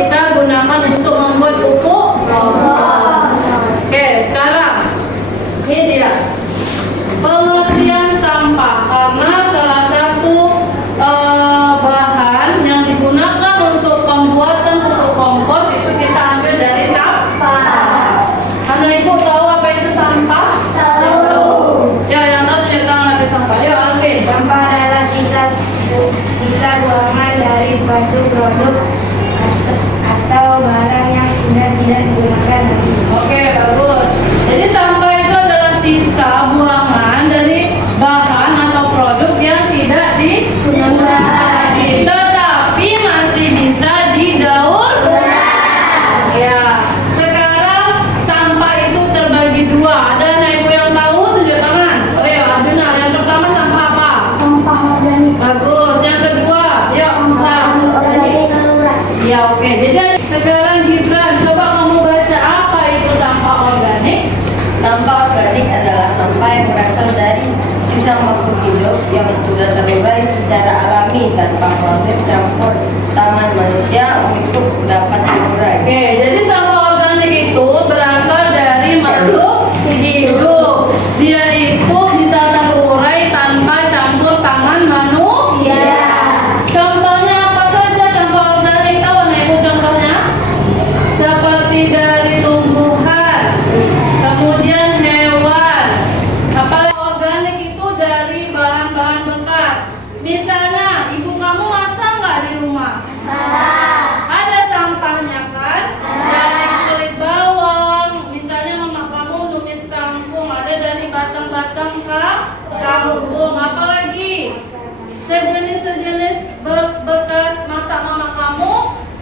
kita gunakan untuk membuat pupuk kompos. Oke, sekarang ini dia pengertian sampah, karena salah satu bahan yang digunakan untuk pembuatan pupuk kompos itu kita ambil dari sampah. Anak ibu tahu apa itu sampah? Tahu. Ya, yang tahu tunjuk tangan apa sampah. Yuk, Alvin. Sampah adalah sisa buangan dari suatu produk atau barang yang sudah tidak digunakan lagi. Oke, bagus. Jadi sampah itu adalah sisa buangan dari bahan atau produk yang tidak digunakan lagi, tetapi masih bisa didaur. Ya. Sekarang sampah itu terbagi dua. Ada anak ibu yang tahu? Tunjuk tangan. Oh ya, Arjuna. Yang pertama sampah apa? Sampah organik. Bagus. Yang kedua, yuk Organik darurat. ya, oke. Jadi sekarang Gibran, coba kamu baca apa itu sampah organik. Sampah organik adalah sampah yang berasal dari sisa makhluk hidup yang sudah terurai secara alami tanpa proses campur tangan manusia untuk dapat terurai. Oke, jadi sampah organik itu berasal dari makhluk hidup. Dia itu bisa terurai tanpa campur tangan manusia. Contohnya apa saja sampah organik? Tahu anak ibu contohnya? Seperti dari tumbuhan, kemudian hewan. Apalagi organik itu dari bahan-bahan bekas. Misalnya ibu kamu masak nggak di rumah? Ada sampahnya kan? Dari kulit bawang, misalnya mama kamu numis kangkung, ada dari batang-batang kangkung. Apalagi sejenis bekas masak mama kamu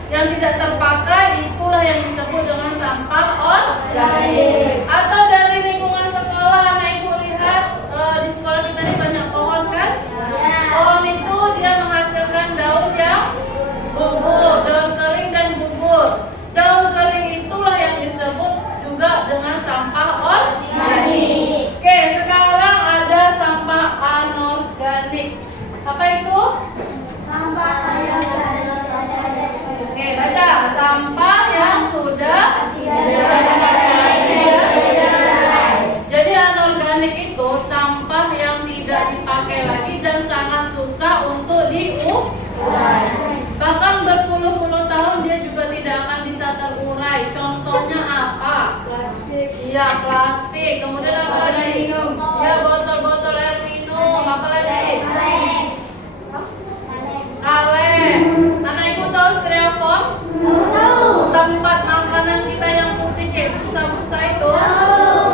yang tidak terpakai, itulah yang disebut dengan sampah organik. Atau dari lingkungan sekolah, anak ibu lihat di sekolah kita ini banyak pohon kan? Pohon itu dia menghasilkan daun yang gugur, daun kering dan gugur. Daun kering itulah yang disebut juga dengan sampah organik. Oke, sekarang ada sampah anorganik. Apa itu? Oke, baca. Sampah yang sudah jadi anorganik itu sampah yang tidak dipakai lagi dan sangat susah untuk diurai. Bahkan berpuluh-puluh tahun dia juga tidak akan bisa terurai. Contohnya apa? Plastik. Iya, plastik. Kemudian apa lagi? Ya, botol-botol air minum. Apa lagi? Kaleng. Anak ibu tahu styrofoam? Tempat makanan kita yang putih kayak busa-busa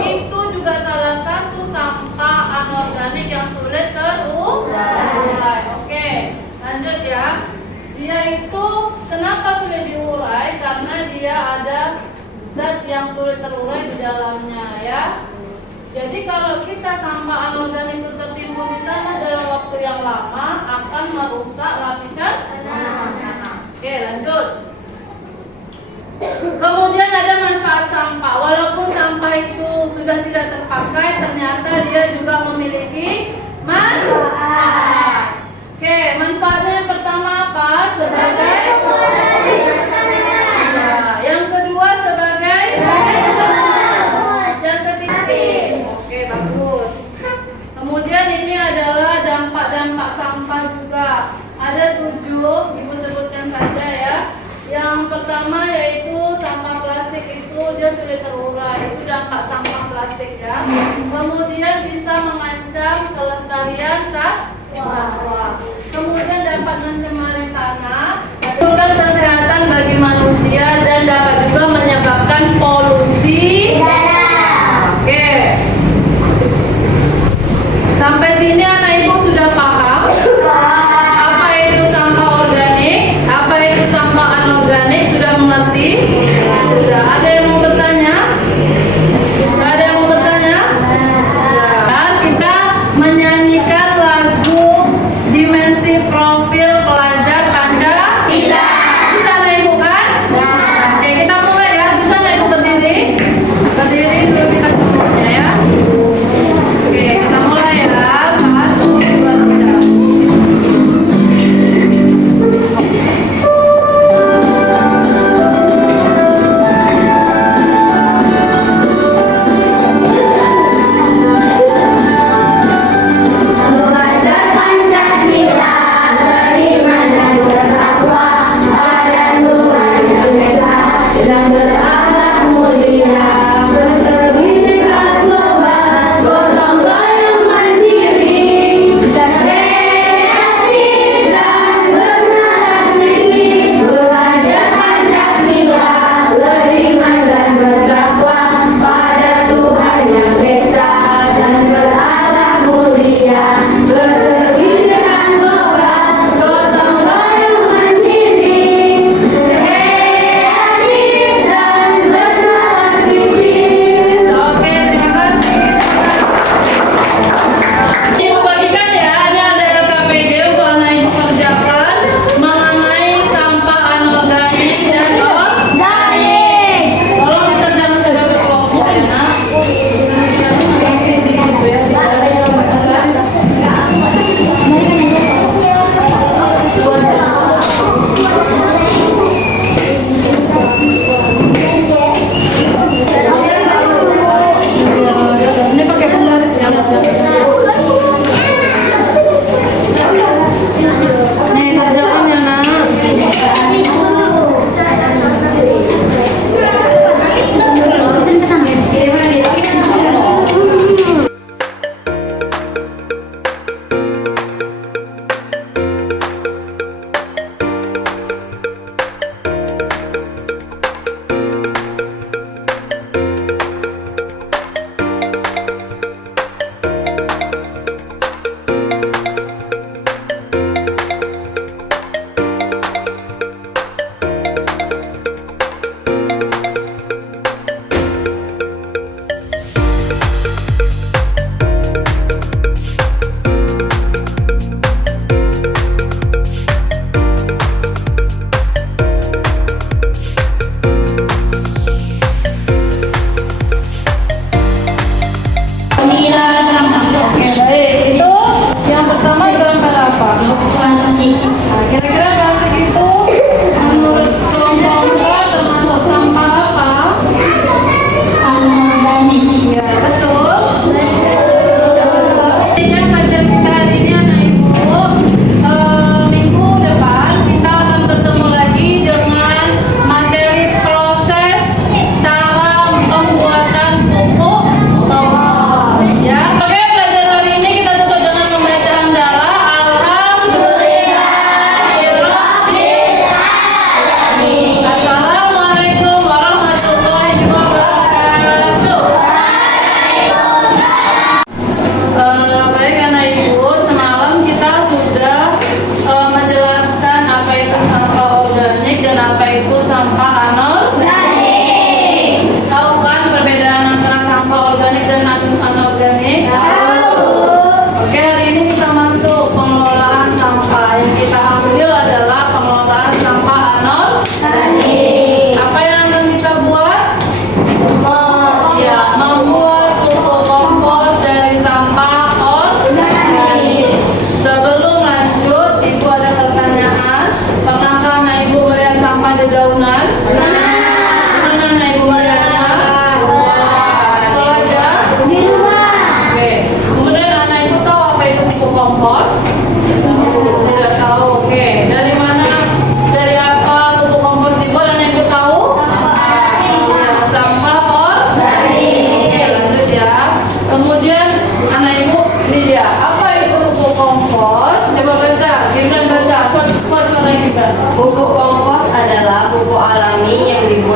itu juga salah satu sampah anorganik yang sulit terurai. Oke, lanjut ya. Dia itu kenapa sulit diurai? Karena dia ada zat yang sulit terurai di dalamnya ya. Jadi kalau kita sampah anorganik itu tertimbun di tanah dalam waktu yang lama akan merusak lapisan tanah. Oke, lanjut. Kemudian ada manfaat sampah. Walaupun sampah itu sudah tidak terpakai, ternyata dia juga memiliki manfaat. Oke, manfaatnya yang pertama apa? Sebagai yang kedua sebagai yang ketiga. Oke, bagus. Kemudian ini adalah dampak-dampak sampah juga. Ada 7, ibu sebutkan saja ya. Yang pertama yaitu sampah plastik itu dia sulit terurai. Itu dampak sampah plastik ya. Kemudian bisa mengancam kelestarian satwa. Kemudian dapat mencemari tanah, menimbulkan kesehatan bagi manusia dan dapat juga menyebabkan polusi. Oke. Sampai sini anak ibu sudah paham? Apa itu sampah organik? Apa itu sampah anorganik? Sudah mengerti? Sudah. Ada yang mau bertanya? Tidak ada yang mau bertanya? Dan kita menyanyikan lagu Dimensi Profil Pelajar Pancasila. Bisa anak ibu kan?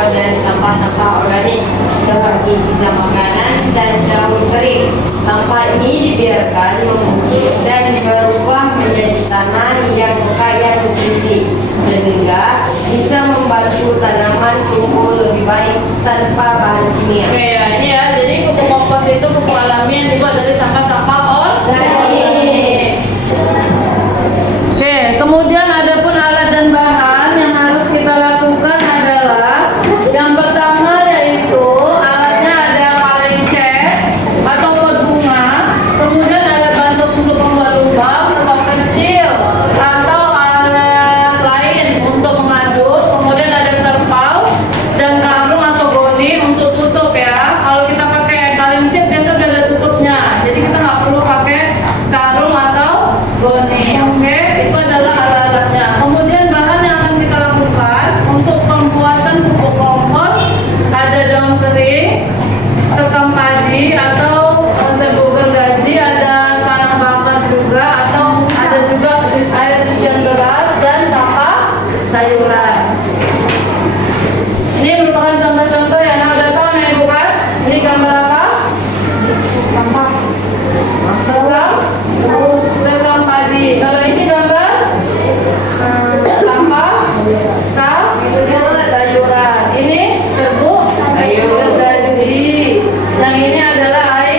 dari sampah-sampah organik seperti sisa makanan dan daun kering. Sampah ini dibiarkan membusuk dan berubah menjadi tanah yang kaya nutrisi, sehingga bisa membantu tanaman tumbuh lebih baik tanpa bahan kimia. Oke ya, ini ya. Jadi pupuk kompos itu pupuk alami yang dibuat dari sampah-sampah organik. Oke, kemudian ada pun alat dan bahan yang harus kita lakukan adalah yang pertama yaitu alatnya ada palincet atau pot bunga, kemudian ada bantuk untuk membuat lubang, lubang kecil atau alat lain untuk mengaduk, kemudian ada terpal dan karung atau goni untuk tutup ya. Kalau kita pakai palincet biasa udah ada tutupnya, jadi kita nggak perlu pakai karung atau goni. Oke, itu adalah alat-alatnya. Kemudian bahan yang akan kita lakukan untuk pembuatan pupuk kompos ada daun kering, sekam padi atau serbuk gergaji, ada tanah bakar juga, atau ada juga air cucian gelas dan sampah sayuran. Ini merupakan contoh-contoh yang ada tahu ya bukan? Ini gambar apa? Sampah. Sekam padi. Kalau ini gambar sampah sayuran. Ini serbuk gergaji. Yang ini adalah air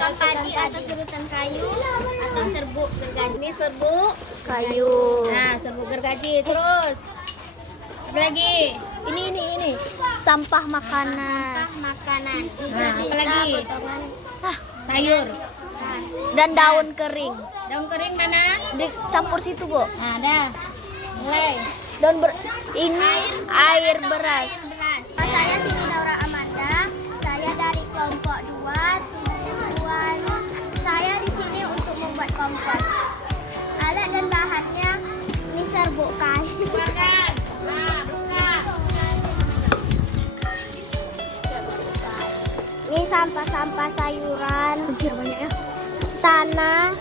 Apakah padi atau serutan kayu atau serbuk gergaji? Ini serbuk kayu. Nah, serbuk gergaji. Terus apa lagi? Ini. Sampah makanan. Sisa-sisa apa lagi? potongan Sayur. dan daun kering. Daun kering mana? Dicampur situ, Bu. Nah, dah. Mulai. Ini air beras. Saya Siti Naura Amanda. Saya dari kelompok 2 tujuan. Saya di sini untuk membuat kompos. Alat dan bahannya ini serbuk kayu. Keluarkan. Nah, buka. Ini sampah-sampah sayuran. Kecil banyak ya. Tanah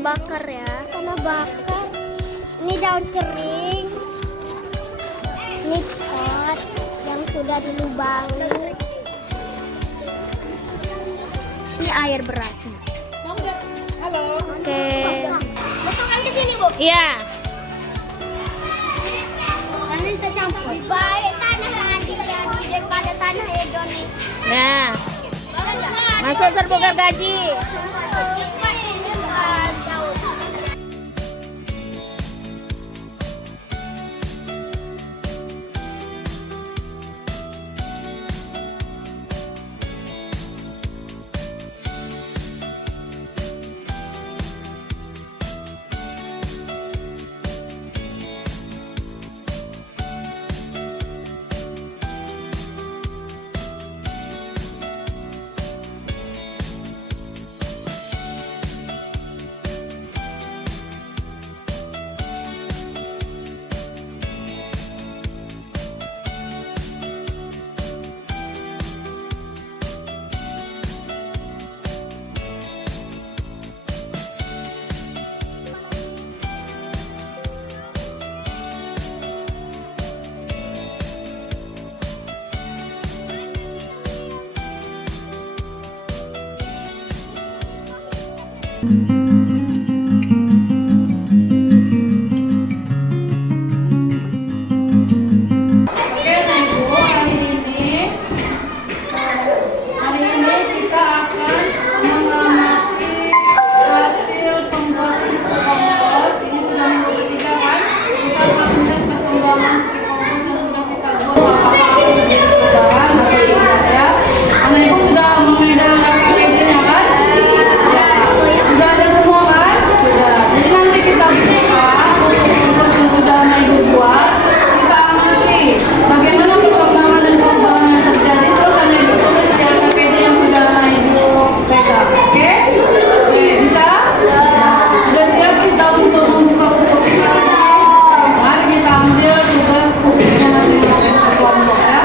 bakar ya. Tanah bakar. Ini daun kering. Ini pot yang sudah dilubangi. Ini air berasnya. Halo. Oke. Masukkan ke sini, Bu. Iya. Tanah kita campur. Baik tanah yang jadi daripada tanah Edoni. Nah, masuk serbuk gergaji. Oke, nah Ibu, hari ini kita akan mengamati hasil pembuatan kompos. Ini sudah minggu ketiga kan? Kita akan melihat perkembangan si kompos yang sudah kita buat. Apakah sudah perubahan atau tidak ya? Karena Ibu sudah mengedarkan KPD-nya kan? Ya, sudah ada semua kan? Sudah. Jadi nanti kita buka untuk kompos yang sudah Ibu buat. Kita amati bagaimana perkembangan dan perubahan yang terjadi. Terus hanya Ibu tulis di KPD yang sudah Ibu pegang. Oke? Oke, bisa? Sudah siap kita untuk membuka utusan? Mari kita ambil tugas bukunya masing-masing per kelompok ya.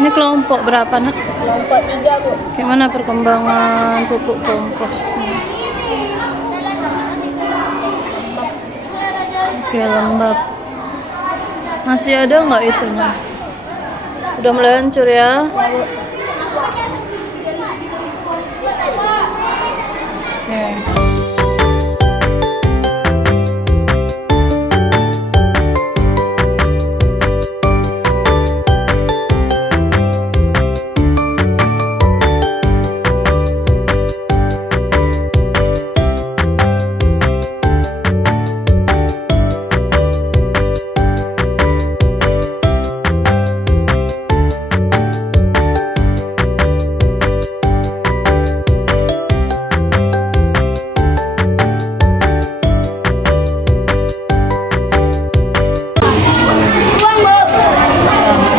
Ini kelompok berapa nak? Kelompok 3, Bu. Gimana perkembangan pupuk komposnya? Oke, lembab. Masih ada nggak itunya? Udah mulai hancur ya? Oke.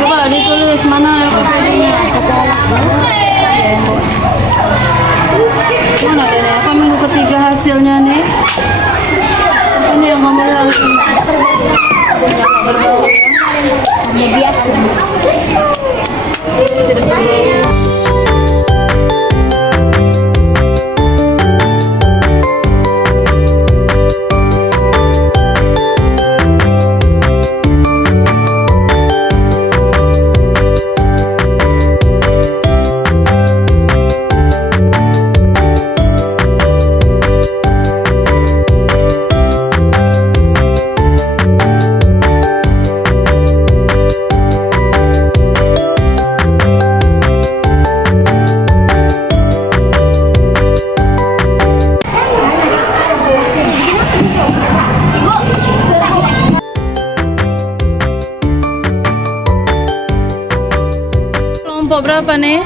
Coba ditulis mana KPD-nya. Mana ya? Apa minggu ketiga hasilnya nih? Ini yang kamu lihat. Berbau ya? Biasa. Tidak berbau. kelompok berapa nih?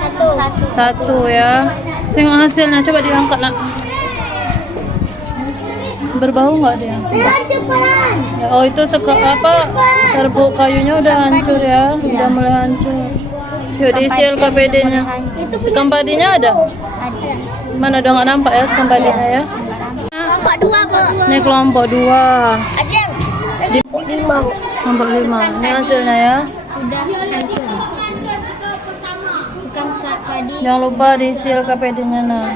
Satu ya. Tengok hasilnya, coba diangkat nak. Berbau nggak dia? Ya, oh itu serbuk kayunya udah hancur ya, udah mulai hancur. Yuk diisi LKPD-nya. Sekam padinya ada? Mana udah nggak nampak ya sekam padinya ya? Kelompok 2, Bu. Ini kelompok 2. Ajeng. Kelompok 5. Ini hasilnya ya. Sudah hancur. Sekam padi. Jangan lupa diisi LKPD-nya nah.